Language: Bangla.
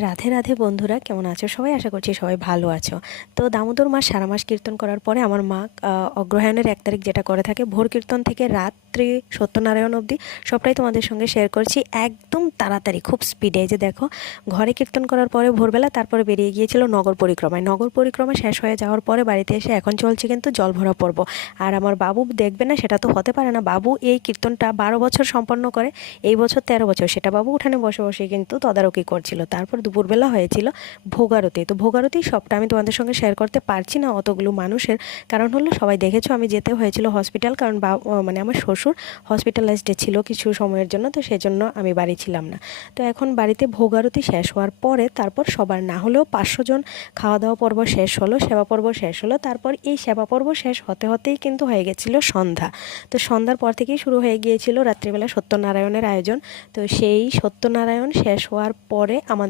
রাধে রাধে বন্ধুরা, কেমন আছো সবাই? আশা করছি সবাই ভালো আছো। তো দামোদর মাস সারা মাস কীর্তন করার পরে আমার মা অগ্রহায়ণের 1 তারিখ যেটা করে থাকে, ভোর কীর্তন থেকে রাত্রি সত্যনারায়ণ অবধি সবটাই তোমাদের সঙ্গে শেয়ার করছি একদম তাড়াতাড়ি, খুব স্পিডে। এই যে দেখো, ঘরে কীর্তন করার পরে ভোরবেলা তারপরে বেরিয়ে গিয়েছিল নগর পরিক্রমায়। নগর পরিক্রমা শেষ হয়ে যাওয়ার পরে বাড়িতে এসে এখন চলছে কিন্তু জল ভরা পর্ব। আর আমার বাবু দেখবে না সেটা তো হতে পারে না, বাবু এই কীর্তনটা 12 বছর সম্পন্ন করে, এই বছর 13 বছর। সেটা বাবু উঠানে বসে বসে কিন্তু তদারকি করছিল। তারপর দুপুরবেলা হয়েছিল ভোগারতি। তো ভোগারতি সবটা আমি তোমাদের সঙ্গে শেয়ার করতে পারছি না অতগুলো মানুষের, কারণ হলো সবাই দেখেছো আমি যেতে হয়েছিল হসপিটাল, কারণ মানে আমার শ্বশুর হসপিটালাইজড ছিল কিছু সময়ের জন্য, তো সেজন্য আমি বাড়ি ছিলাম না। তো এখন বাড়িতে ভোগারতি শেষ হওয়ার পরে তারপর সবার না হলেও 500 জন খাওয়া দাওয়া পর্ব শেষ হলো, সেবা পর্ব শেষ হলো। তারপর এই সেবা পর্ব শেষ হতে হতেই কিন্তু হয়ে গেছিলো সন্ধ্যা। তো সন্ধ্যার পর থেকেই শুরু হয়ে গিয়েছিল রাত্রিবেলা সত্যনারায়ণের আয়োজন। তো সেই সত্যনারায়ণ শেষ হওয়ার পরে আমাদের